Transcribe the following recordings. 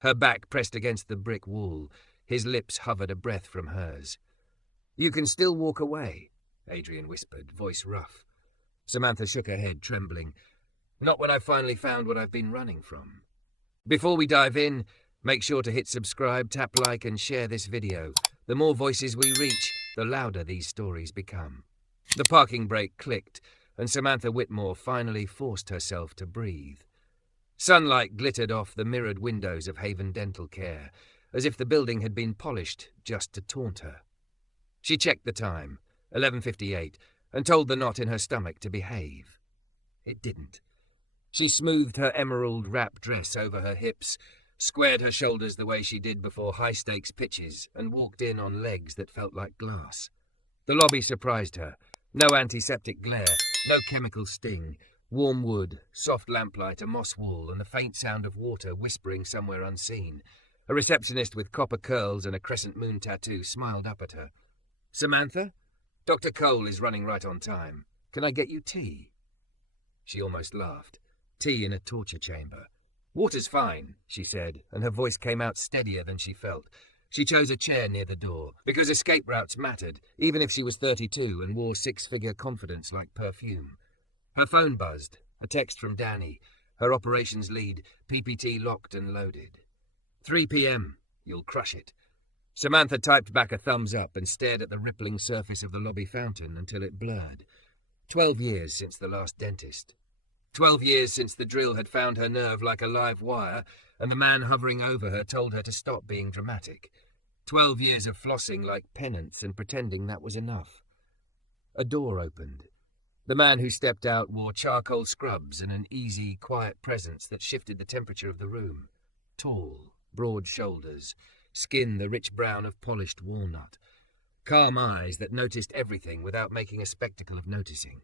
Her back pressed against the brick wall. His lips hovered a breath from hers. "You can still walk away," Adrian whispered, voice rough. Samantha shook her head, trembling. "Not when I've finally found what I've been running from." Before we dive in, make sure to hit subscribe, tap like, and share this video. The more voices we reach, the louder these stories become. The parking brake clicked, and Samantha Whitmore finally forced herself to breathe. Sunlight glittered off the mirrored windows of Haven Dental Care, as if the building had been polished just to taunt her. She checked the time, 11:58, and told the knot in her stomach to behave. It didn't. She smoothed her emerald wrap dress over her hips, squared her shoulders the way she did before high-stakes pitches, and walked in on legs that felt like glass. The lobby surprised her. No antiseptic glare, no chemical sting. Warm wood, soft lamplight, a moss wall, and the faint sound of water whispering somewhere unseen. A receptionist with copper curls and a crescent moon tattoo smiled up at her. "Samantha? Dr. Cole is running right on time. Can I get you tea?" She almost laughed. Tea in a torture chamber. "Water's fine," she said, and her voice came out steadier than she felt. She chose a chair near the door, because escape routes mattered, even if she was 32 and wore six-figure confidence like perfume. Her phone buzzed, a text from Danny, her operations lead, PPT locked and loaded. 3 p.m. You'll crush it. Samantha typed back a thumbs up and stared at the rippling surface of the lobby fountain until it blurred. 12 years since the last dentist. 12 years since the drill had found her nerve like a live wire, and the man hovering over her told her to stop being dramatic. 12 years of flossing like penance and pretending that was enough. A door opened. The man who stepped out wore charcoal scrubs and an easy, quiet presence that shifted the temperature of the room. Tall, broad shoulders, skin the rich brown of polished walnut, calm eyes that noticed everything without making a spectacle of noticing.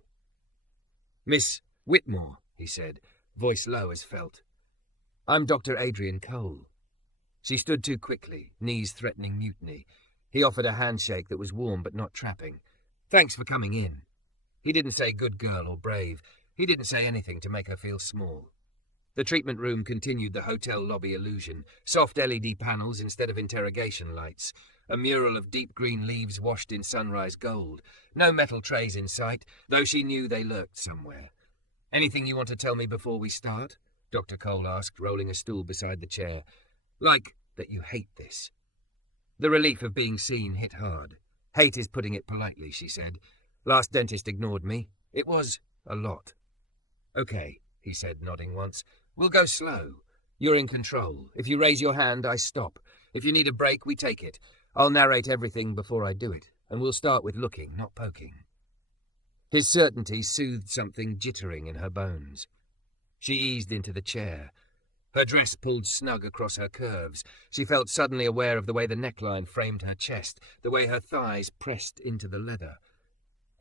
"Miss Whitmore," he said, voice low as felt. "I'm Dr. Adrian Cole." She stood too quickly, knees threatening mutiny. He offered a handshake that was warm but not trapping. "Thanks for coming in." He didn't say good girl or brave. He didn't say anything to make her feel small. The treatment room continued the hotel lobby illusion. Soft LED panels instead of interrogation lights. A mural of deep green leaves washed in sunrise gold. No metal trays in sight, though she knew they lurked somewhere. "Anything you want to tell me before we start?" Dr. Cole asked, rolling a stool beside the chair. "Like that you hate this." The relief of being seen hit hard. "Hate is putting it politely," she said. "Last dentist ignored me. It was a lot." "Okay," he said, nodding once. "We'll go slow. You're in control. If you raise your hand, I stop. If you need a break, we take it. I'll narrate everything before I do it, and we'll start with looking, not poking." His certainty soothed something jittering in her bones. She eased into the chair. Her dress pulled snug across her curves. She felt suddenly aware of the way the neckline framed her chest, the way her thighs pressed into the leather.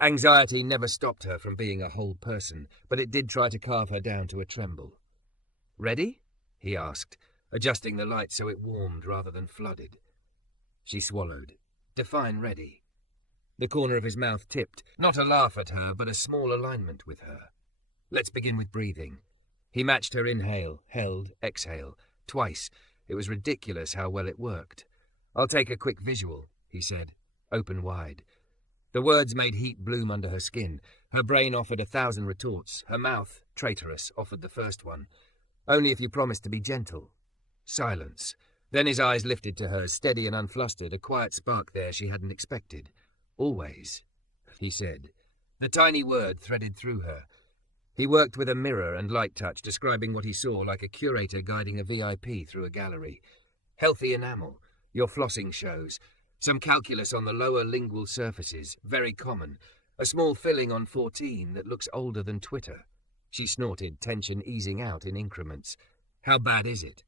Anxiety never stopped her from being a whole person, but it did try to carve her down to a tremble. "Ready?" he asked, adjusting the light so it warmed rather than flooded. She swallowed. Define ready. The corner of his mouth tipped, not a laugh at her, but a small alignment with her. "Let's begin with breathing." He matched her inhale, held, exhale, twice. It was ridiculous how well it worked. "I'll take a quick visual," he said, open wide. The words made heat bloom under her skin. Her brain offered 1,000 retorts. Her mouth, traitorous, offered the first one. "Only if you promise to be gentle." Silence. Then his eyes lifted to hers, steady and unflustered, a quiet spark there she hadn't expected. "Always," he said. The tiny word threaded through her. He worked with a mirror and light touch, describing what he saw like a curator guiding a VIP through a gallery. Healthy enamel, your flossing shows, some calculus on the lower lingual surfaces, very common, a small filling on 14 that looks older than Twitter. She snorted, tension easing out in increments. "How bad is it?"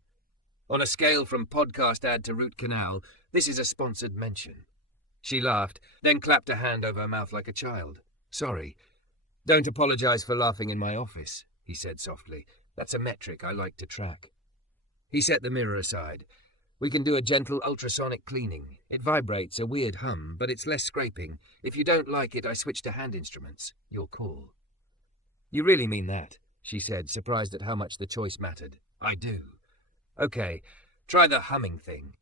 "On a scale from podcast ad to root canal, this is a sponsored mention." She laughed, then clapped a hand over her mouth like a child. "Sorry. Don't apologize for laughing in my office," he said softly. "That's a metric I like to track." He set the mirror aside. "We can do a gentle ultrasonic cleaning. It vibrates, a weird hum, but it's less scraping. If you don't like it, I switch to hand instruments. Your call." "You really mean that?" she said, surprised at how much the choice mattered. "I do." "Okay, Try the humming thing.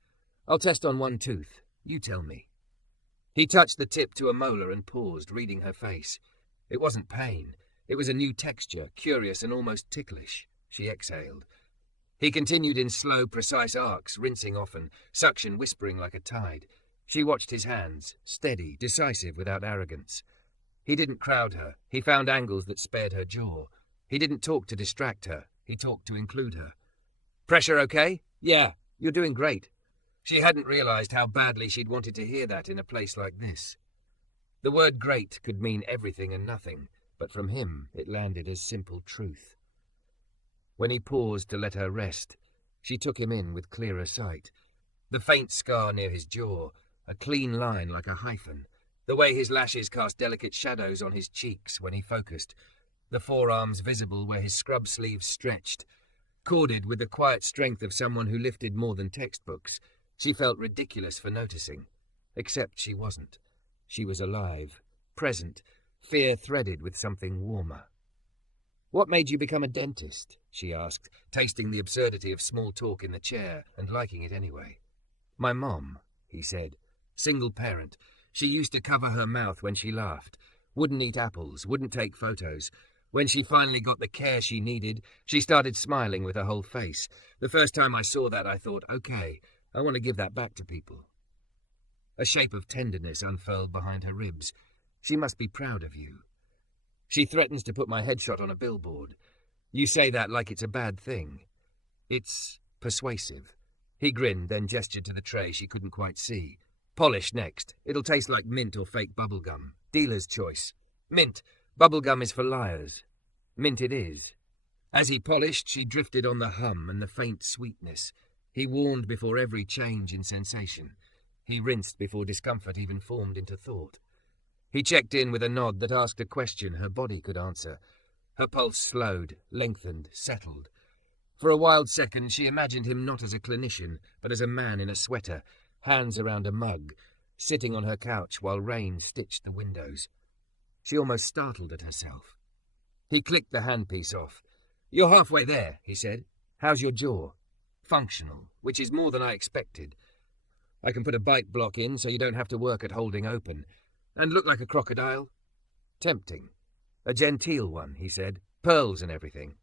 I'll test on one tooth. You tell me. He touched the tip to a molar and paused, reading her face. It wasn't pain. It was a new texture, curious and almost ticklish. She exhaled. He continued in slow, precise arcs, rinsing often, suction whispering like a tide. She watched his hands, steady, decisive without arrogance. He didn't crowd her. He found angles that spared her jaw. He didn't talk to distract her. He talked to include her. Pressure okay? Yeah, you're doing great. She hadn't realized how badly she'd wanted to hear that in a place like this. The word great could mean everything and nothing, but from him it landed as simple truth. When he paused to let her rest, she took him in with clearer sight. The faint scar near his jaw, a clean line like a hyphen, the way his lashes cast delicate shadows on his cheeks when he focused, the forearms visible where his scrub sleeves stretched. Corded with the quiet strength of someone who lifted more than textbooks, she felt ridiculous for noticing. Except she wasn't. She was alive, present, fear-threaded with something warmer. "What made you become a dentist?" she asked, tasting the absurdity of small talk in the chair and liking it anyway. "My mom," he said. "Single parent. She used to cover her mouth when she laughed. Wouldn't eat apples, wouldn't take photos. When she finally got the care she needed, she started smiling with her whole face. The first time I saw that, I thought, okay, I want to give that back to people." A shape of tenderness unfurled behind her ribs. "She must be proud of you." "She threatens to put my headshot on a billboard. You say that like it's a bad thing." "It's persuasive." He grinned, then gestured to the tray she couldn't quite see. "Polish next. It'll taste like mint or fake bubblegum. Dealer's choice. Mint. Bubblegum is for liars. Mint it is." As he polished, she drifted on the hum and the faint sweetness. He warned before every change in sensation. He rinsed before discomfort even formed into thought. He checked in with a nod that asked a question her body could answer. Her pulse slowed, lengthened, settled. For a wild second, she imagined him not as a clinician, but as a man in a sweater, hands around a mug, sitting on her couch while rain stitched the windows. She almost startled at herself. He clicked the handpiece off. "You're halfway there," he said. "How's your jaw?" "Functional, which is more than I expected. I can put a bite block in so you don't have to work at holding open. And look like a crocodile?" "Tempting. A genteel one," he said. "Pearls and everything."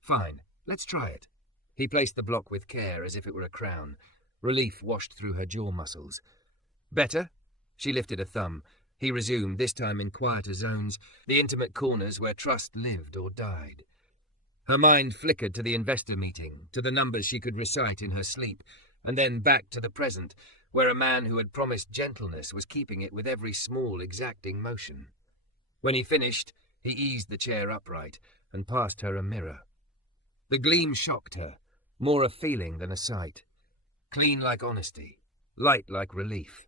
"Fine, let's try it." He placed the block with care as if it were a crown. Relief washed through her jaw muscles. "Better?" She lifted a thumb. He resumed, this time in quieter zones, the intimate corners where trust lived or died. Her mind flickered to the investor meeting, to the numbers she could recite in her sleep, and then back to the present, where a man who had promised gentleness was keeping it with every small, exacting motion. When he finished, he eased the chair upright and passed her a mirror. The gleam shocked her, more a feeling than a sight. Clean like honesty, light like relief.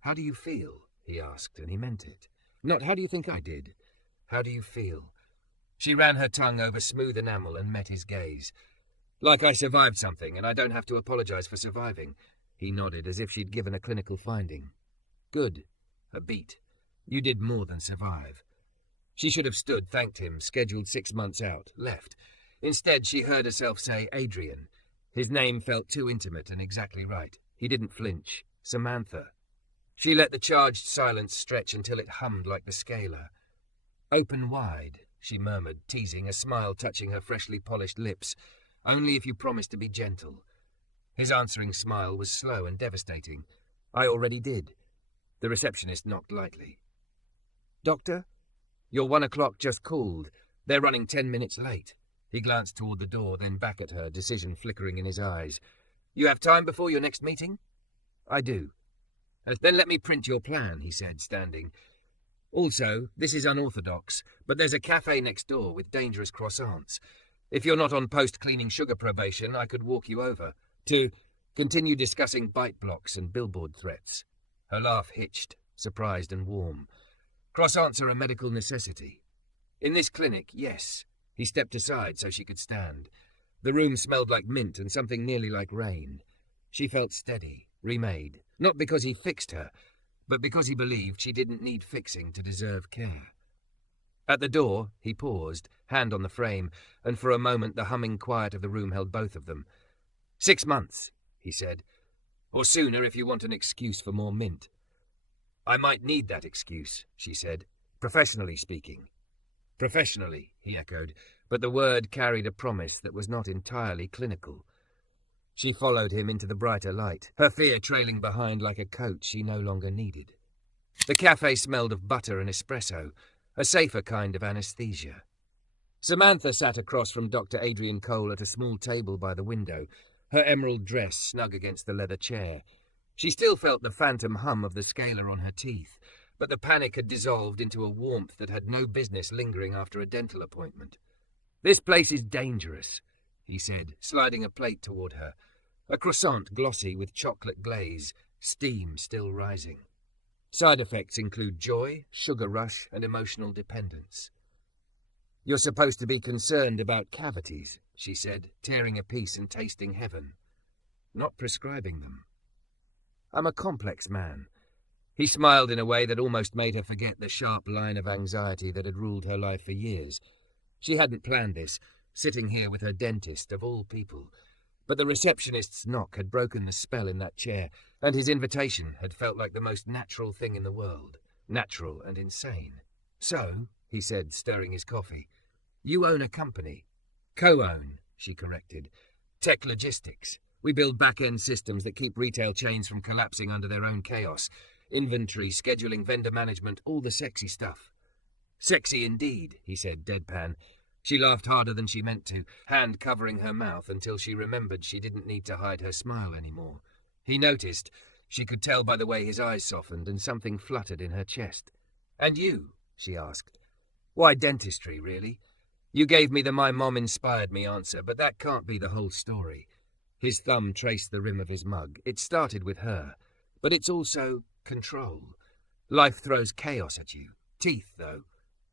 "How do you feel?" he asked, and he meant it. Not "how do you think I did?" "How do you feel?" She ran her tongue over smooth enamel and met his gaze. "Like I survived something, and I don't have to apologize for surviving." He nodded, as if she'd given a clinical finding. "Good. A beat. You did more than survive." She should have stood, thanked him, scheduled 6 months out, left. Instead, she heard herself say Adrian. His name felt too intimate and exactly right. He didn't flinch. Samantha. She let the charged silence stretch until it hummed like the scalar. "Open wide," she murmured, teasing, a smile touching her freshly polished lips. "Only if you promise to be gentle." His answering smile was slow and devastating. "I already did." The receptionist knocked lightly. "Doctor? Your 1 o'clock just called. They're running 10 minutes late." He glanced toward the door, then back at her, decision flickering in his eyes. "You have time before your next meeting?" "I do." "Then let me print your plan," he said, standing. "Also, this is unorthodox, but there's a cafe next door with dangerous croissants. If you're not on post-cleaning sugar probation, I could walk you over to continue discussing bite blocks and billboard threats." Her laugh hitched, surprised and warm. "Croissants are a medical necessity." "In this clinic, yes." He stepped aside so she could stand. The room smelled like mint and something nearly like rain. She felt steady, remade, not because he fixed her, but because he believed she didn't need fixing to deserve care. At the door, he paused, hand on the frame, and for a moment the humming quiet of the room held both of them. 6 months. he said. "Or sooner if you want an excuse for more mint." "I might need that excuse," she said, "professionally speaking." "Professionally," he echoed, but the word carried a promise that was not entirely clinical. She followed him into the brighter light, her fear trailing behind like a coat she no longer needed. The cafe smelled of butter and espresso, a safer kind of anesthesia. Samantha sat across from Dr. Adrian Cole at a small table by the window, her emerald dress snug against the leather chair. She still felt the phantom hum of the scaler on her teeth, but the panic had dissolved into a warmth that had no business lingering after a dental appointment. "This place is dangerous," he said, sliding a plate toward her. A croissant glossy with chocolate glaze, steam still rising. Side effects include joy, sugar rush, and emotional dependence. "You're supposed to be concerned about cavities," she said, tearing a piece and tasting heaven. "Not prescribing them." "I'm a complex man." He smiled in a way that almost made her forget the sharp line of anxiety that had ruled her life for years. She hadn't planned this, sitting here with her dentist, of all people. But the receptionist's knock had broken the spell in that chair, and his invitation had felt like the most natural thing in the world. Natural and insane. "So," he said, stirring his coffee, "you own a company." "Co-own," she corrected. "Tech logistics. We build back-end systems that keep retail chains from collapsing under their own chaos. Inventory, scheduling, vendor management, all the sexy stuff." "Sexy indeed," he said, deadpan. She laughed harder than she meant to, hand covering her mouth until she remembered she didn't need to hide her smile anymore. He noticed. She could tell by the way his eyes softened, and something fluttered in her chest. "And you?" she asked. "Why, dentistry, really. You gave me the 'my mom inspired me' answer, but that can't be the whole story." His thumb traced the rim of his mug. "It started with her, but it's also control. Life throws chaos at you. Teeth, though.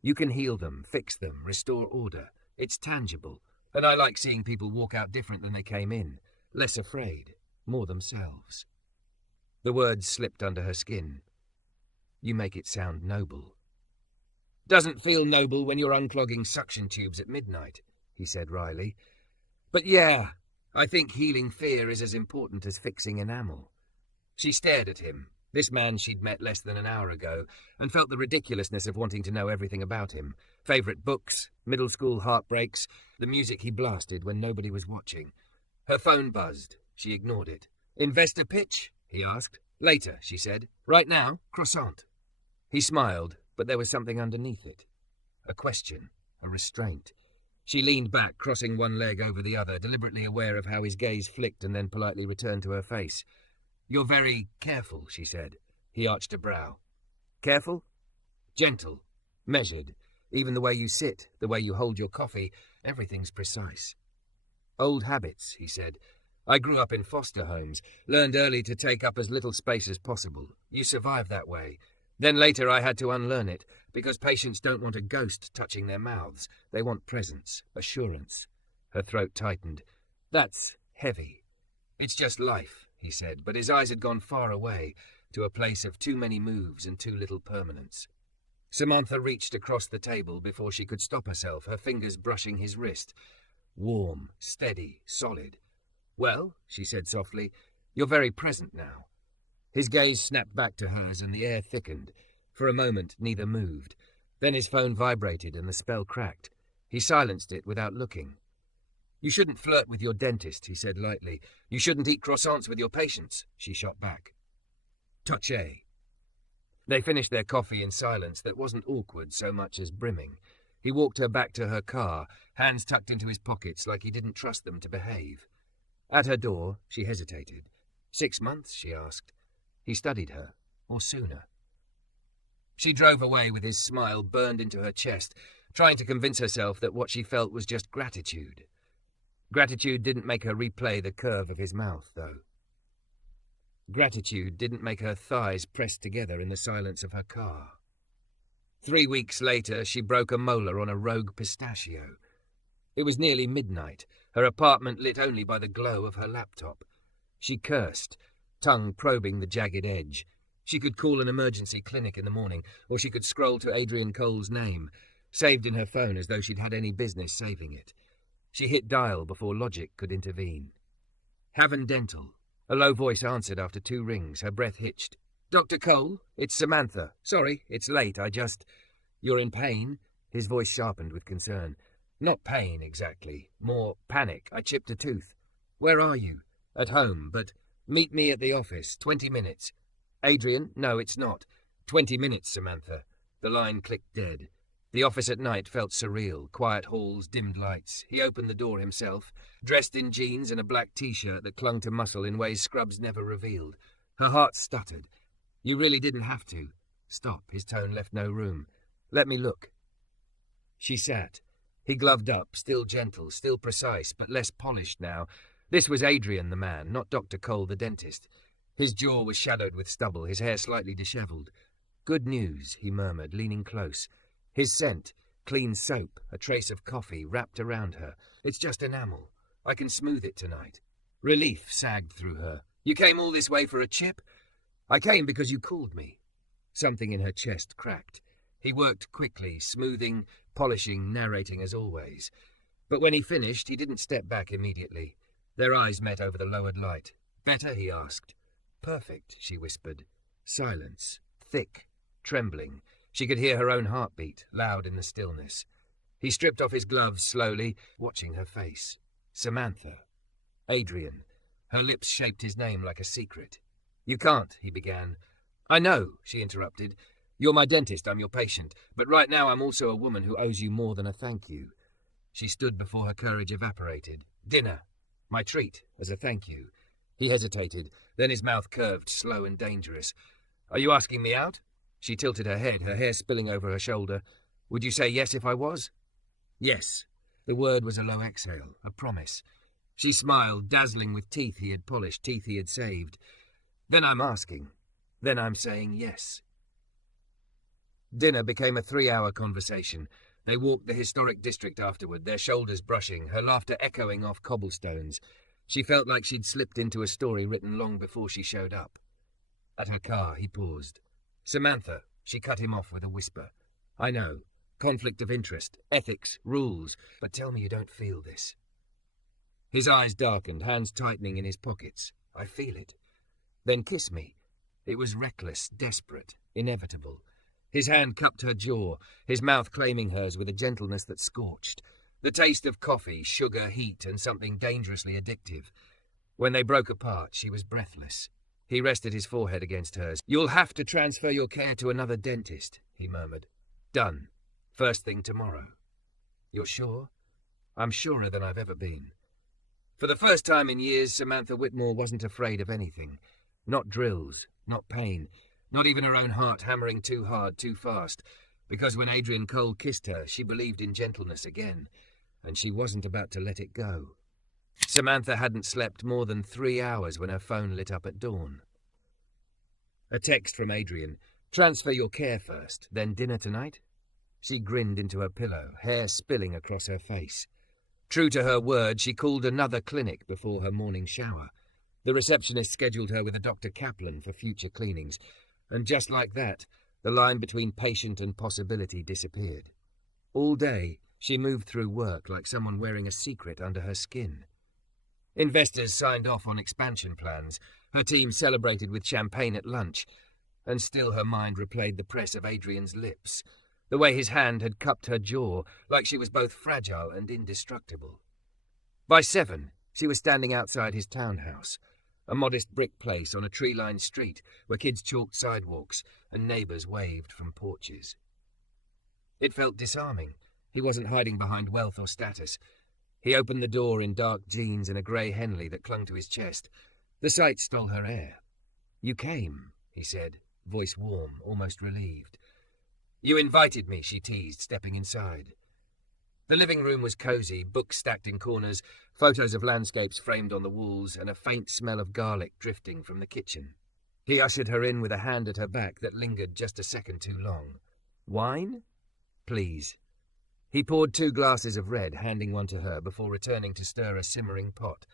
You can heal them, fix them, restore order. It's tangible, and I like seeing people walk out different than they came in, less afraid, more themselves." The words slipped under her skin. "You make it sound noble." "Doesn't feel noble when you're unclogging suction tubes at midnight," he said wryly. "But yeah, I think healing fear is as important as fixing enamel." She stared at him, this man she'd met less than an hour ago, and felt the ridiculousness of wanting to know everything about him. Favourite books, middle school heartbreaks, the music he blasted when nobody was watching. Her phone buzzed. She ignored it. "Investor pitch?" he asked. "Later," she said. "Right now, croissant." He smiled, but there was something underneath it. A question, a restraint. She leaned back, crossing one leg over the other, deliberately aware of how his gaze flicked and then politely returned to her face. "You're very careful," she said. He arched a brow. "Careful?" "Gentle. Measured. Even the way you sit, the way you hold your coffee, everything's precise." "Old habits," he said. "I grew up in foster homes, learned early to take up as little space as possible. You survive that way. Then later I had to unlearn it, because patients don't want a ghost touching their mouths. They want presence, assurance." Her throat tightened. "That's heavy." "It's just life," he said, but his eyes had gone far away, to a place of too many moves and too little permanence. Samantha reached across the table before she could stop herself, her fingers brushing his wrist. Warm, steady, solid. "Well," she said softly, "you're very present now." His gaze snapped back to hers and the air thickened. For a moment, neither moved. Then his phone vibrated and the spell cracked. He silenced it without looking. "You shouldn't flirt with your dentist," he said lightly. "You shouldn't eat croissants with your patients," she shot back. Touché. They finished their coffee in silence that wasn't awkward so much as brimming. He walked her back to her car, hands tucked into his pockets like he didn't trust them to behave. At her door, she hesitated. 6 months, she asked. He studied her, or sooner. She drove away with his smile burned into her chest, trying to convince herself that what she felt was just gratitude. Gratitude didn't make her replay the curve of his mouth, though. Gratitude didn't make her thighs press together in the silence of her car. 3 weeks later, she broke a molar on a rogue pistachio. It was nearly midnight, her apartment lit only by the glow of her laptop. She cursed, tongue probing the jagged edge. She could call an emergency clinic in the morning, or she could scroll to Adrian Cole's name, saved in her phone as though she'd had any business saving it. She hit dial before logic could intervene. Haven Dental, A low voice answered after 2 rings. Her breath hitched. "Dr. Cole, it's Samantha. Sorry, it's late. You're in pain?" His voice sharpened with concern. "Not pain, exactly. More panic. I chipped a tooth." "Where are you?" "At home, but meet me at the office. 20 minutes. "Adrian, no, it's not. 20 minutes, Samantha." The line clicked dead. The office at night felt surreal. Quiet halls, dimmed lights. He opened the door himself, dressed in jeans and a black T-shirt that clung to muscle in ways scrubs never revealed. Her heart stuttered. "You really didn't have to." "Stop." His tone left no room. "Let me look." She sat. He gloved up, still gentle, still precise, but less polished now. This was Adrian the man, not Dr. Cole the dentist. His jaw was shadowed with stubble, his hair slightly dishevelled. "Good news," he murmured, leaning close. His scent, clean soap, a trace of coffee, wrapped around her. "It's just enamel. I can smooth it tonight." Relief sagged through her. "You came all this way for a chip?" "I came because you called me." Something in her chest cracked. He worked quickly, smoothing, polishing, narrating as always. But when he finished, he didn't step back immediately. Their eyes met over the lowered light. "Better?" he asked. "Perfect," she whispered. Silence. Thick. Trembling. She could hear her own heartbeat, loud in the stillness. He stripped off his gloves slowly, watching her face. Samantha. Adrian. Her lips shaped his name like a secret. "You can't," he began. "I know," she interrupted. "You're my dentist, I'm your patient. But right now I'm also a woman who owes you more than a thank you." She stood before her courage evaporated. "Dinner. My treat, as a thank you." He hesitated, then his mouth curved, slow and dangerous. "Are you asking me out?" She tilted her head, her hair spilling over her shoulder. "Would you say yes if I was?" "Yes." The word was a low exhale, a promise. She smiled, dazzling with teeth he had polished, teeth he had saved. "Then I'm asking. Then I'm saying yes." Dinner became a 3-hour conversation. They walked the historic district afterward, their shoulders brushing, her laughter echoing off cobblestones. She felt like she'd slipped into a story written long before she showed up. At her car, he paused. "Samantha," she cut him off with a whisper. "I know. Conflict of interest, ethics, rules. But tell me you don't feel this." His eyes darkened, hands tightening in his pockets. "I feel it." "Then kiss me." It was reckless, desperate, inevitable. His hand cupped her jaw, his mouth claiming hers with a gentleness that scorched. The taste of coffee, sugar, heat, and something dangerously addictive. When they broke apart, she was breathless. He rested his forehead against hers. "You'll have to transfer your care to another dentist," he murmured. "Done. First thing tomorrow." "You're sure?" "I'm surer than I've ever been." For the first time in years, Samantha Whitmore wasn't afraid of anything. Not drills, not pain, not even her own heart hammering too hard, too fast. Because when Adrian Cole kissed her, she believed in gentleness again, and she wasn't about to let it go. Samantha hadn't slept more than 3 hours when her phone lit up at dawn. A text from Adrian. "Transfer your care first, then dinner tonight?" She grinned into her pillow, hair spilling across her face. True to her word, she called another clinic before her morning shower. The receptionist scheduled her with a Dr. Kaplan for future cleanings, and just like that, the line between patient and possibility disappeared. All day, she moved through work like someone wearing a secret under her skin. Investors signed off on expansion plans. Her team celebrated with champagne at lunch, and still her mind replayed the press of Adrian's lips, the way his hand had cupped her jaw, like she was both fragile and indestructible. By 7, she was standing outside his townhouse, a modest brick place on a tree-lined street where kids chalked sidewalks and neighbours waved from porches. It felt disarming. He wasn't hiding behind wealth or status. He opened the door in dark jeans and a grey Henley that clung to his chest. The sight stole her air. "You came," he said, voice warm, almost relieved. "You invited me," she teased, stepping inside. The living room was cosy, books stacked in corners, photos of landscapes framed on the walls, and a faint smell of garlic drifting from the kitchen. He ushered her in with a hand at her back that lingered just a second too long. "Wine?" "Please." He poured 2 glasses of red, handing one to her before returning to stir a simmering pot.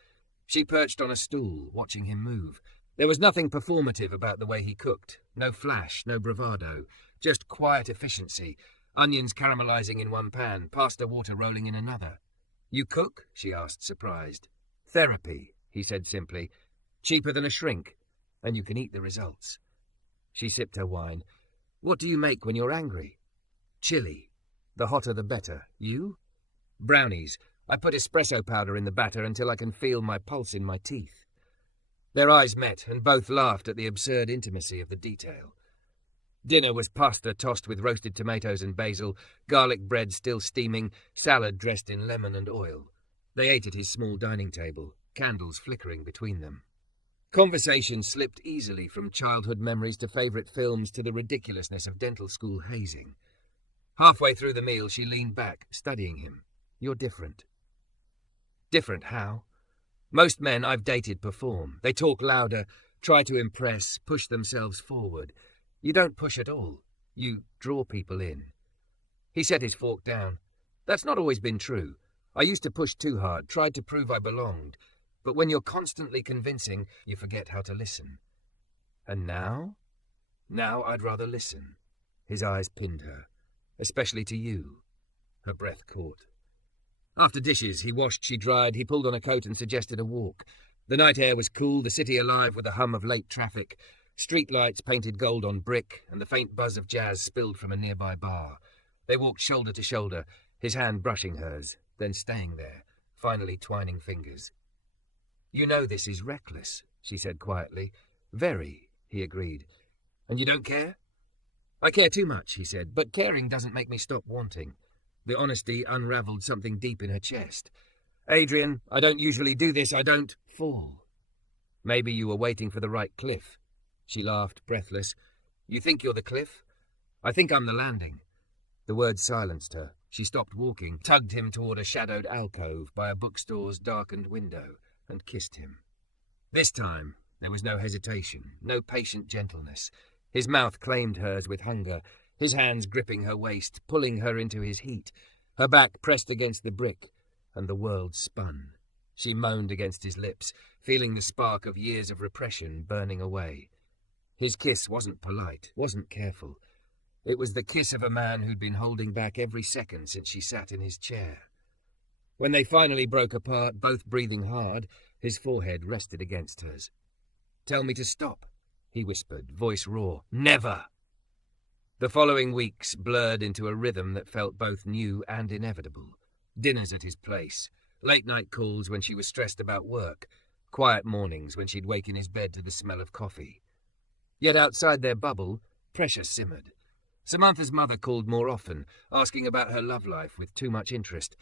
She perched on a stool, watching him move. There was nothing performative about the way he cooked. No flash, no bravado. Just quiet efficiency. Onions caramelizing in one pan, pasta water rolling in another. "You cook?" she asked, surprised. "Therapy," he said simply. Cheaper than a shrink, and you can eat the results. She sipped her wine. What do you make when you're angry? Chili. The hotter the better. You? Brownies. I put espresso powder in the batter until I can feel my pulse in my teeth. Their eyes met, and both laughed at the absurd intimacy of the detail. Dinner was pasta tossed with roasted tomatoes and basil, garlic bread still steaming, salad dressed in lemon and oil. They ate at his small dining table, candles flickering between them. Conversation slipped easily from childhood memories to favourite films to the ridiculousness of dental school hazing. Halfway through the meal, she leaned back, studying him. You're different. Different how? Most men I've dated perform. They talk louder, try to impress, push themselves forward. You don't push at all. You draw people in. He set his fork down. That's not always been true. I used to push too hard, tried to prove I belonged. But when you're constantly convincing, you forget how to listen. And now? Now I'd rather listen. His eyes pinned her. Especially to you. Her breath caught. After dishes, he washed, she dried, he pulled on a coat and suggested a walk. The night air was cool, the city alive with the hum of late traffic. Street lights painted gold on brick, and the faint buzz of jazz spilled from a nearby bar. They walked shoulder to shoulder, his hand brushing hers, then staying there, finally twining fingers. You know this is reckless, she said quietly. Very, he agreed. And you don't care? I care too much, he said, but caring doesn't make me stop wanting. The honesty unravelled something deep in her chest. Adrian, I don't usually do this, I don't fall. Maybe you were waiting for the right cliff. She laughed, breathless. You think you're the cliff? I think I'm the landing. The words silenced her. She stopped walking, tugged him toward a shadowed alcove by a bookstore's darkened window, and kissed him. This time, there was no hesitation, no patient gentleness. His mouth claimed hers with hunger, his hands gripping her waist, pulling her into his heat. Her back pressed against the brick, and the world spun. She moaned against his lips, feeling the spark of years of repression burning away. His kiss wasn't polite, wasn't careful. It was the kiss of a man who'd been holding back every second since she sat in his chair. When they finally broke apart, both breathing hard, his forehead rested against hers. Tell me to stop, he whispered, voice raw. Never! The following weeks blurred into a rhythm that felt both new and inevitable. Dinners at his place, late-night calls when she was stressed about work, quiet mornings when she'd wake in his bed to the smell of coffee. Yet outside their bubble, pressure simmered. Samantha's mother called more often, asking about her love life with too much interest.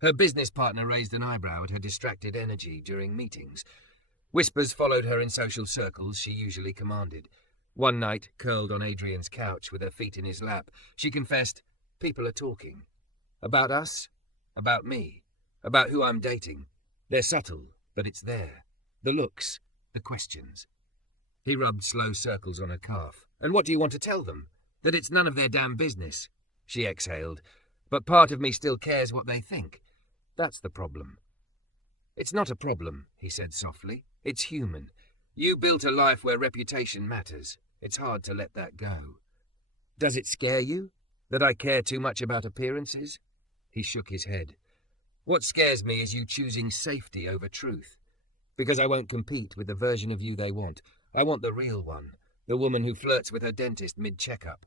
Her business partner raised an eyebrow at her distracted energy during meetings. Whispers followed her in social circles she usually commanded. One night, curled on Adrian's couch with her feet in his lap, she confessed, people are talking. About us, about me, about who I'm dating. They're subtle, but it's there. The looks, the questions. He rubbed slow circles on her calf. And what do you want to tell them? That it's none of their damn business. She exhaled. But part of me still cares what they think. That's the problem. It's not a problem, he said softly. It's human. You built a life where reputation matters. It's hard to let that go. Does it scare you? That I care too much about appearances? He shook his head. What scares me is you choosing safety over truth. Because I won't compete with the version of you they want. I want the real one. The woman who flirts with her dentist mid-checkup.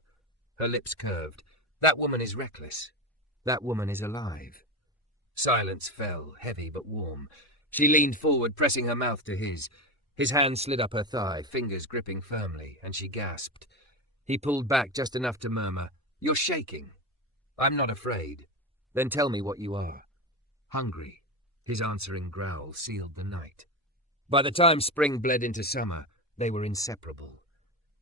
Her lips curved. That woman is reckless. That woman is alive. Silence fell, heavy but warm. She leaned forward, pressing her mouth to his. His hand slid up her thigh, fingers gripping firmly, and she gasped. He pulled back just enough to murmur, You're shaking. I'm not afraid. Then tell me what you are. Hungry. His answering growl sealed the night. By the time spring bled into summer, they were inseparable.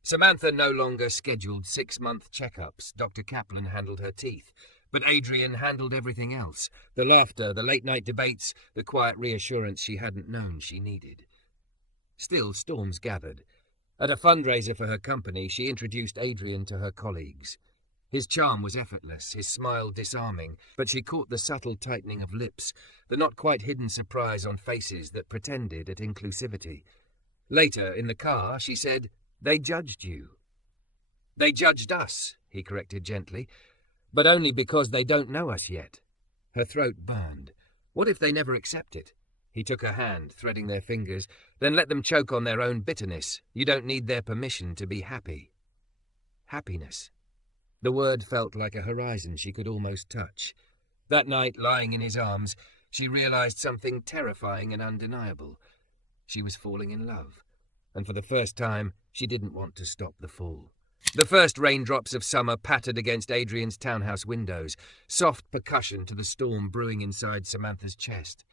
Samantha no longer scheduled 6-month checkups. Dr. Kaplan handled her teeth. But Adrian handled everything else. The laughter, the late-night debates, the quiet reassurance she hadn't known she needed. Still, storms gathered. At a fundraiser for her company, she introduced Adrian to her colleagues. His charm was effortless, his smile disarming, but she caught the subtle tightening of lips, the not-quite-hidden surprise on faces that pretended at inclusivity. Later, in the car, she said, They judged you. They judged us, he corrected gently, but only because they don't know us yet. Her throat burned. What if they never accept it? He took her hand, threading their fingers. Then let them choke on their own bitterness. You don't need their permission to be happy. Happiness. The word felt like a horizon she could almost touch. That night, lying in his arms, she realized something terrifying and undeniable. She was falling in love. And for the first time, she didn't want to stop the fall. The first raindrops of summer pattered against Adrian's townhouse windows, soft percussion to the storm brewing inside Samantha's chest.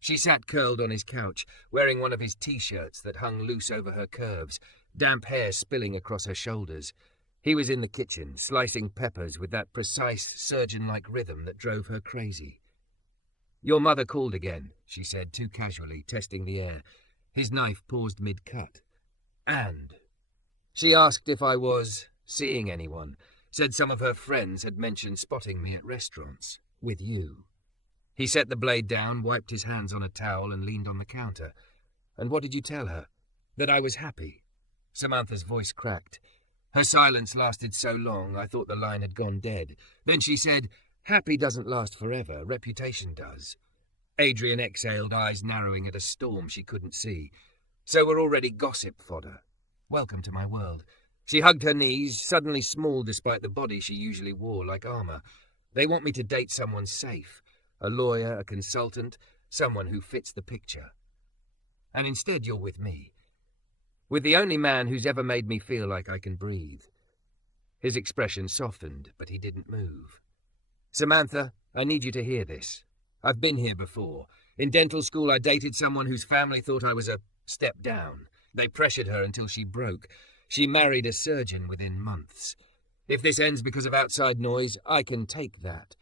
She sat curled on his couch, wearing one of his T-shirts that hung loose over her curves, damp hair spilling across her shoulders. He was in the kitchen, slicing peppers with that precise, surgeon-like rhythm that drove her crazy. "Your mother called again," she said, too casually, testing the air. His knife paused mid-cut. "And?" "She asked if I was seeing anyone. Said some of her friends had mentioned spotting me at restaurants. With you." He set the blade down, wiped his hands on a towel, and leaned on the counter. "And what did you tell her?" "That I was happy." Samantha's voice cracked. Her silence lasted so long, I thought the line had gone dead. Then she said, "Happy doesn't last forever. Reputation does." Adrian exhaled, eyes narrowing at a storm she couldn't see. "So we're already gossip fodder. Welcome to my world." She hugged her knees, suddenly small despite the body she usually wore like armor. "They want me to date someone safe. A lawyer, a consultant, someone who fits the picture. And instead you're with me. With the only man who's ever made me feel like I can breathe." His expression softened, but he didn't move. "Samantha, I need you to hear this. I've been here before. In dental school I dated someone whose family thought I was a step down. They pressured her until she broke. She married a surgeon within months. If this ends because of outside noise, I can take that.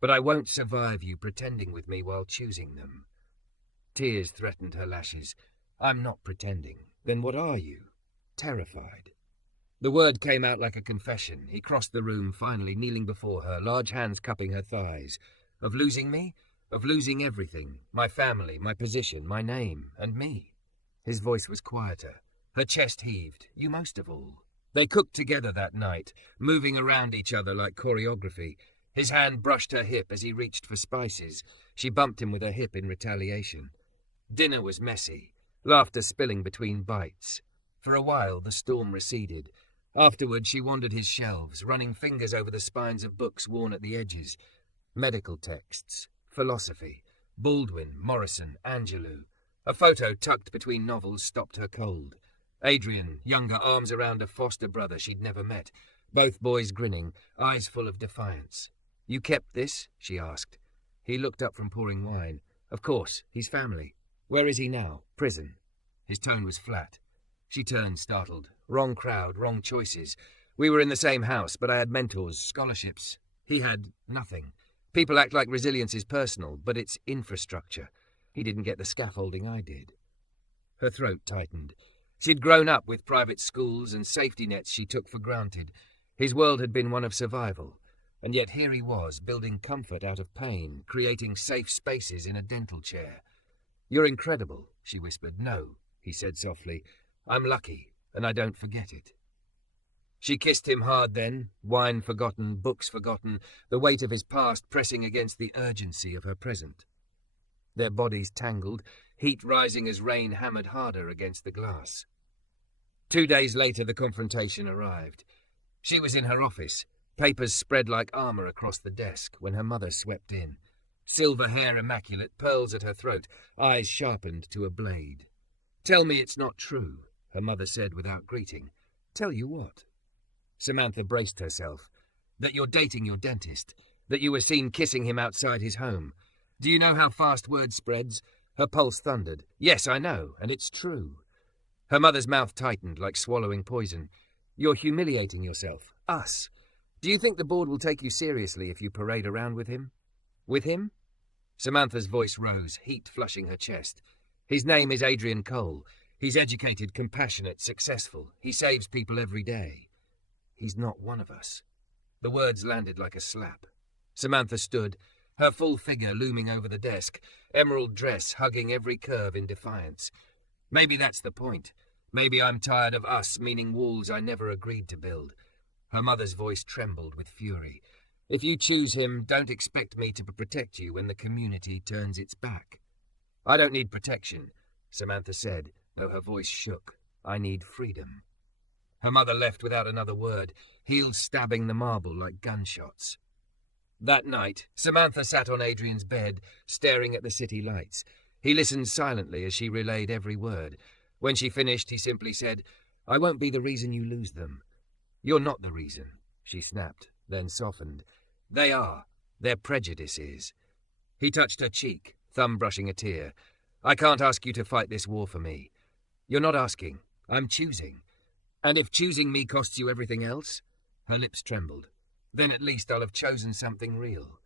But I won't survive you pretending with me while choosing them." Tears threatened her lashes. "I'm not pretending. Then what are you?" "Terrified." The word came out like a confession. He crossed the room, finally, kneeling before her, large hands cupping her thighs. "Of losing me? Of losing everything. My family, my position, my name, and me." His voice was quieter. Her chest heaved. "You most of all." They cooked together that night, moving around each other like choreography. His hand brushed her hip as he reached for spices. She bumped him with her hip in retaliation. Dinner was messy, laughter spilling between bites. For a while, the storm receded. Afterward, she wandered his shelves, running fingers over the spines of books worn at the edges. Medical texts, philosophy, Baldwin, Morrison, Angelou. A photo tucked between novels stopped her cold. Adrian, younger, arms around a foster brother she'd never met. Both boys grinning, eyes full of defiance. "You kept this?" she asked. He looked up from pouring wine. "Of course, he's family. Where is he now? Prison?" His tone was flat. She turned, startled. "Wrong crowd, wrong choices. We were in the same house, but I had mentors, scholarships. He had nothing. People act like resilience is personal, but it's infrastructure. He didn't get the scaffolding I did." Her throat tightened. She'd grown up with private schools and safety nets she took for granted. His world had been one of survival. And yet here he was, building comfort out of pain, creating safe spaces in a dental chair. "You're incredible," she whispered. "No," he said softly. "I'm lucky, and I don't forget it." She kissed him hard then, wine forgotten, books forgotten, the weight of his past pressing against the urgency of her present. Their bodies tangled, heat rising as rain hammered harder against the glass. 2 days later, the confrontation arrived. She was in her office, papers spread like armor across the desk, when her mother swept in. Silver hair immaculate, pearls at her throat, eyes sharpened to a blade. "Tell me it's not true," her mother said without greeting. "Tell you what?" Samantha braced herself. "That you're dating your dentist. That you were seen kissing him outside his home. Do you know how fast word spreads?" Her pulse thundered. "Yes, I know, and it's true." Her mother's mouth tightened like swallowing poison. "You're humiliating yourself. Us. Do you think the board will take you seriously if you parade around with him?" "With him?" Samantha's voice rose, heat flushing her chest. "His name is Adrian Cole. He's educated, compassionate, successful. He saves people every day. He's not one of us." The words landed like a slap. Samantha stood, her full figure looming over the desk, emerald dress hugging every curve in defiance. "Maybe that's the point. Maybe I'm tired of us meaning walls I never agreed to build." Her mother's voice trembled with fury. "If you choose him, don't expect me to protect you when the community turns its back." I don't need protection, Samantha said, though her voice shook. I need freedom. Her mother left without another word, heels stabbing the marble like gunshots. That night, Samantha sat on Adrian's bed, staring at the city lights. He listened silently as she relayed every word. When she finished, he simply said, I won't be the reason you lose them. You're not the reason, she snapped, then softened. They are. Their prejudice is. He touched her cheek, thumb brushing a tear. I can't ask you to fight this war for me. You're not asking. I'm choosing. And if choosing me costs you everything else? Her lips trembled. Then at least I'll have chosen something real.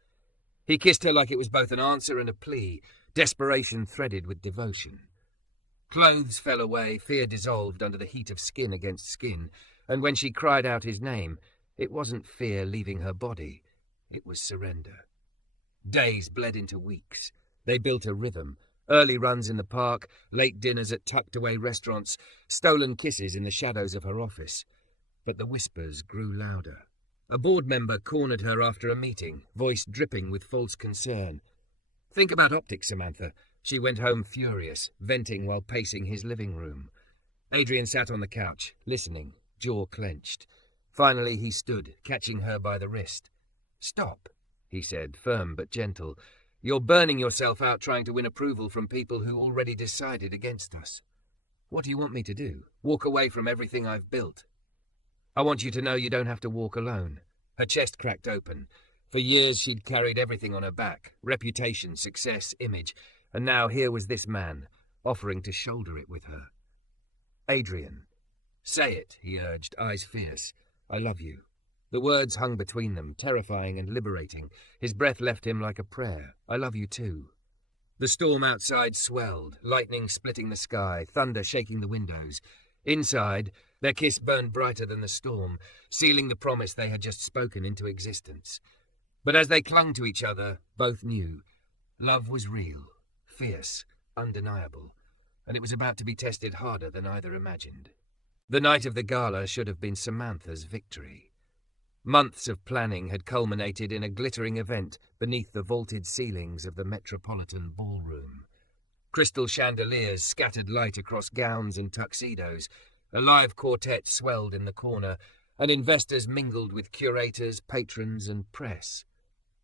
He kissed her like it was both an answer and a plea, desperation threaded with devotion. Clothes fell away, fear dissolved under the heat of skin against skin, and when she cried out his name, it wasn't fear leaving her body, it was surrender. Days bled into weeks. They built a rhythm. Early runs in the park, late dinners at tucked-away restaurants, stolen kisses in the shadows of her office. But the whispers grew louder. A board member cornered her after a meeting, voice dripping with false concern. Think about optics, Samantha. She went home furious, venting while pacing his living room. Adrian sat on the couch, listening, jaw clenched. Finally he stood, catching her by the wrist. Stop, he said, firm but gentle. You're burning yourself out trying to win approval from people who already decided against us. What do you want me to do? Walk away from everything I've built? I want you to know you don't have to walk alone. Her chest cracked open. For years she'd carried everything on her back. Reputation, success, image. And now here was this man, offering to shoulder it with her. Adrian. Say it, he urged, eyes fierce. I love you. The words hung between them, terrifying and liberating. His breath left him like a prayer. I love you too. The storm outside swelled, lightning splitting the sky, thunder shaking the windows. Inside, their kiss burned brighter than the storm, sealing the promise they had just spoken into existence. But as they clung to each other, both knew. Love was real, fierce, undeniable, and it was about to be tested harder than either imagined. The night of the gala should have been Samantha's victory. Months of planning had culminated in a glittering event beneath the vaulted ceilings of the Metropolitan Ballroom. Crystal chandeliers scattered light across gowns and tuxedos. A live quartet swelled in the corner, and investors mingled with curators, patrons, and press.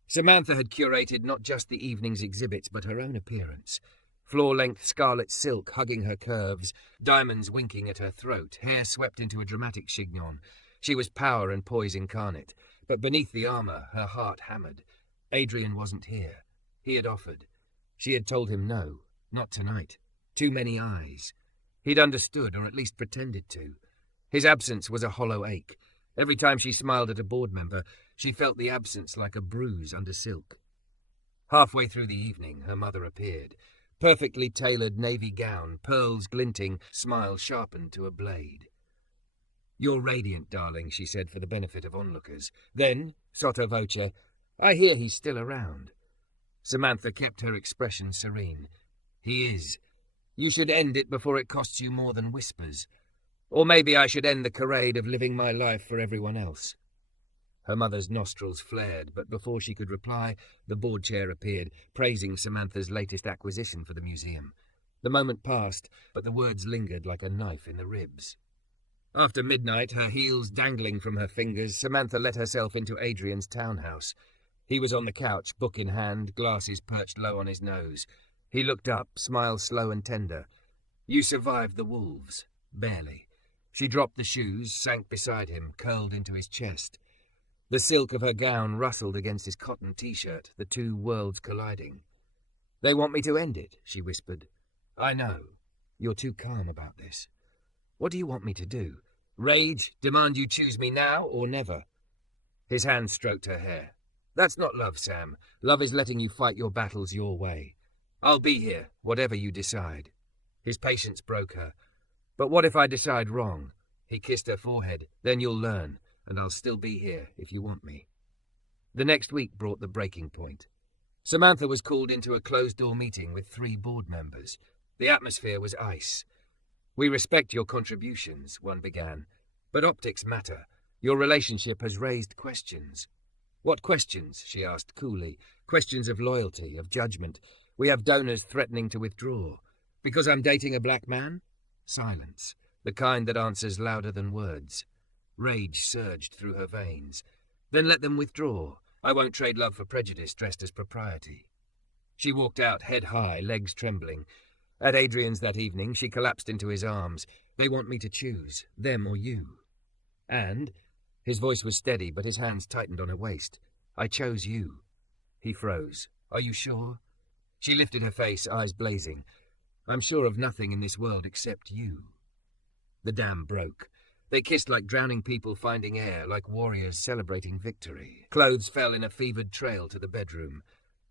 Samantha had curated not just the evening's exhibits, but her own appearance. Floor-length scarlet silk hugging her curves, diamonds winking at her throat, hair swept into a dramatic chignon. She was power and poise incarnate, but beneath the armor, her heart hammered. Adrian wasn't here. He had offered. She had told him no, not tonight. Too many eyes. He'd understood, or at least pretended to. His absence was a hollow ache. Every time she smiled at a board member, she felt the absence like a bruise under silk. Halfway through the evening, her mother appeared. Perfectly tailored navy gown, pearls glinting, smile sharpened to a blade. You're radiant, darling, she said for the benefit of onlookers. Then, sotto voce, I hear he's still around. Samantha kept her expression serene. He is. You should end it before it costs you more than whispers. Or maybe I should end the charade of living my life for everyone else. Her mother's nostrils flared, but before she could reply, the board chair appeared, praising Samantha's latest acquisition for the museum. The moment passed, but the words lingered like a knife in the ribs. After midnight, her heels dangling from her fingers, Samantha let herself into Adrian's townhouse. He was on the couch, book in hand, glasses perched low on his nose. He looked up, smile slow and tender. You survived the wolves. Barely. She dropped the shoes, sank beside him, curled into his chest. The silk of her gown rustled against his cotton t-shirt, the two worlds colliding. They want me to end it, she whispered. I know. You're too calm about this. What do you want me to do? Rage? Demand you choose me now or never? His hand stroked her hair. That's not love, Sam. Love is letting you fight your battles your way. I'll be here, whatever you decide. His patience broke her. But what if I decide wrong? He kissed her forehead. Then you'll learn, and I'll still be here if you want me. The next week brought the breaking point. Samantha was called into a closed-door meeting with 3 board members. The atmosphere was ice. We respect your contributions, one began. But optics matter. Your relationship has raised questions. What questions? She asked coolly. Questions of loyalty, of judgment. We have donors threatening to withdraw. Because I'm dating a black man? Silence, the kind that answers louder than words. Rage surged through her veins. Then let them withdraw. I won't trade love for prejudice dressed as propriety. She walked out, head high, legs trembling. At Adrian's that evening, she collapsed into his arms. They want me to choose, them or you. And, his voice was steady, but his hands tightened on her waist, I chose you. He froze. Are you sure? She lifted her face, eyes blazing. I'm sure of nothing in this world except you. The dam broke. They kissed like drowning people finding air, like warriors celebrating victory. Clothes fell in a fevered trail to the bedroom.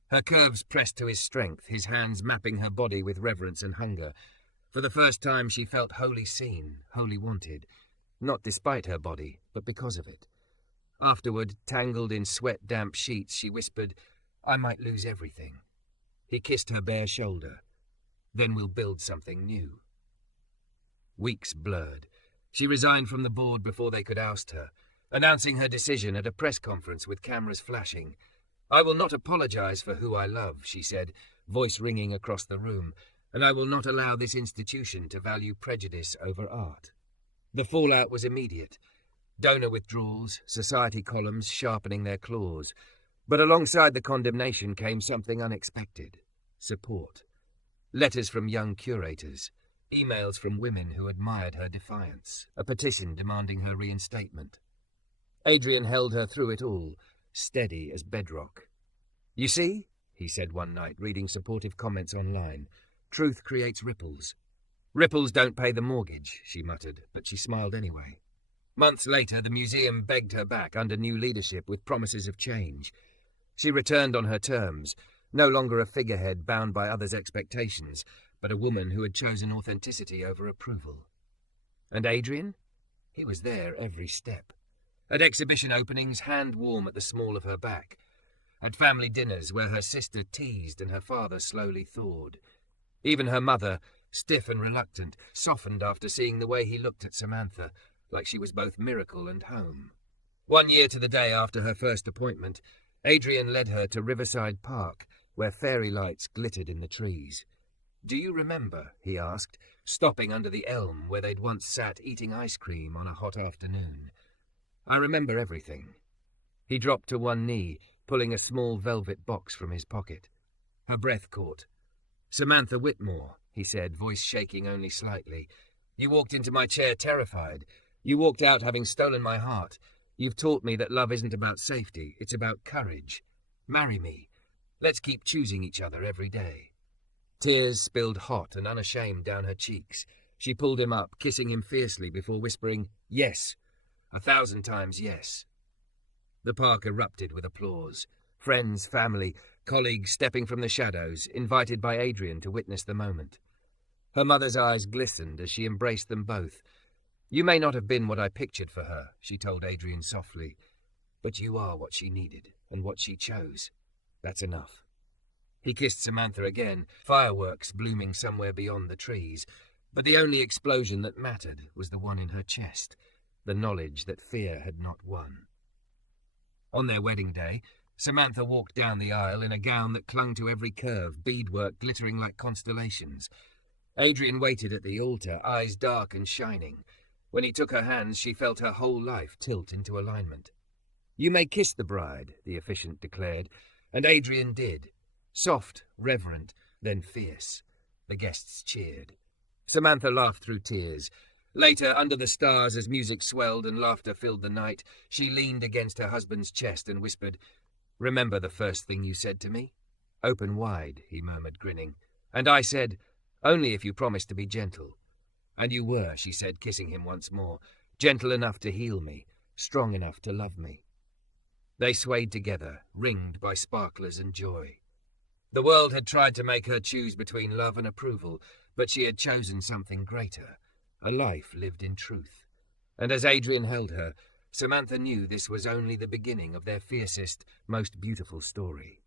Her curves pressed to his strength, his hands mapping her body with reverence and hunger. For the first time she felt wholly seen, wholly wanted. Not despite her body, but because of it. Afterward, tangled in sweat-damp sheets, she whispered, I might lose everything. He kissed her bare shoulder. Then we'll build something new. Weeks blurred. She resigned from the board before they could oust her, announcing her decision at a press conference with cameras flashing. I will not apologize for who I love, she said, voice ringing across the room, and I will not allow this institution to value prejudice over art. The fallout was immediate. Donor withdrawals, society columns sharpening their claws. But alongside the condemnation came something unexpected. Support. Letters from young curators. Emails from women who admired her defiance. A petition demanding her reinstatement. Adrian held her through it all, steady as bedrock. You see, he said one night, reading supportive comments online, truth creates ripples. Ripples don't pay the mortgage, she muttered, but she smiled anyway. Months later, the museum begged her back under new leadership with promises of change. She returned on her terms, no longer a figurehead bound by others' expectations, but a woman who had chosen authenticity over approval. And Adrian? He was there every step. At exhibition openings, hand-warm at the small of her back. At family dinners where her sister teased and her father slowly thawed. Even her mother, stiff and reluctant, softened after seeing the way he looked at Samantha, like she was both miracle and home. 1 year to the day after her first appointment, Adrian led her to Riverside Park, where fairy lights glittered in the trees. Do you remember, he asked, stopping under the elm where they'd once sat eating ice cream on a hot afternoon? I remember everything. He dropped to one knee, pulling a small velvet box from his pocket. Her breath caught. Samantha Whitmore, he said, voice shaking only slightly. You walked into my chair terrified. You walked out having stolen my heart. You've taught me that love isn't about safety, it's about courage. Marry me. Let's keep choosing each other every day. Tears spilled hot and unashamed down her cheeks. She pulled him up, kissing him fiercely before whispering, yes, 1,000 times yes. The park erupted with applause. Friends, family, colleagues stepping from the shadows, invited by Adrian to witness the moment. Her mother's eyes glistened as she embraced them both. You may not have been what I pictured for her, she told Adrian softly, but you are what she needed and what she chose. That's enough. He kissed Samantha again, fireworks blooming somewhere beyond the trees, but the only explosion that mattered was the one in her chest, the knowledge that fear had not won. On their wedding day, Samantha walked down the aisle in a gown that clung to every curve, beadwork glittering like constellations. Adrian waited at the altar, eyes dark and shining. When he took her hands, she felt her whole life tilt into alignment. You may kiss the bride, the officiant declared, and Adrian did. Soft, reverent, then fierce. The guests cheered. Samantha laughed through tears. Later, under the stars, as music swelled and laughter filled the night, she leaned against her husband's chest and whispered, Remember the first thing you said to me? Open wide, he murmured, grinning. And I said, Only if you promise to be gentle. And you were, she said, kissing him once more, gentle enough to heal me, strong enough to love me. They swayed together, ringed by sparklers and joy. The world had tried to make her choose between love and approval, but she had chosen something greater, a life lived in truth. And as Adrian held her, Samantha knew this was only the beginning of their fiercest, most beautiful story.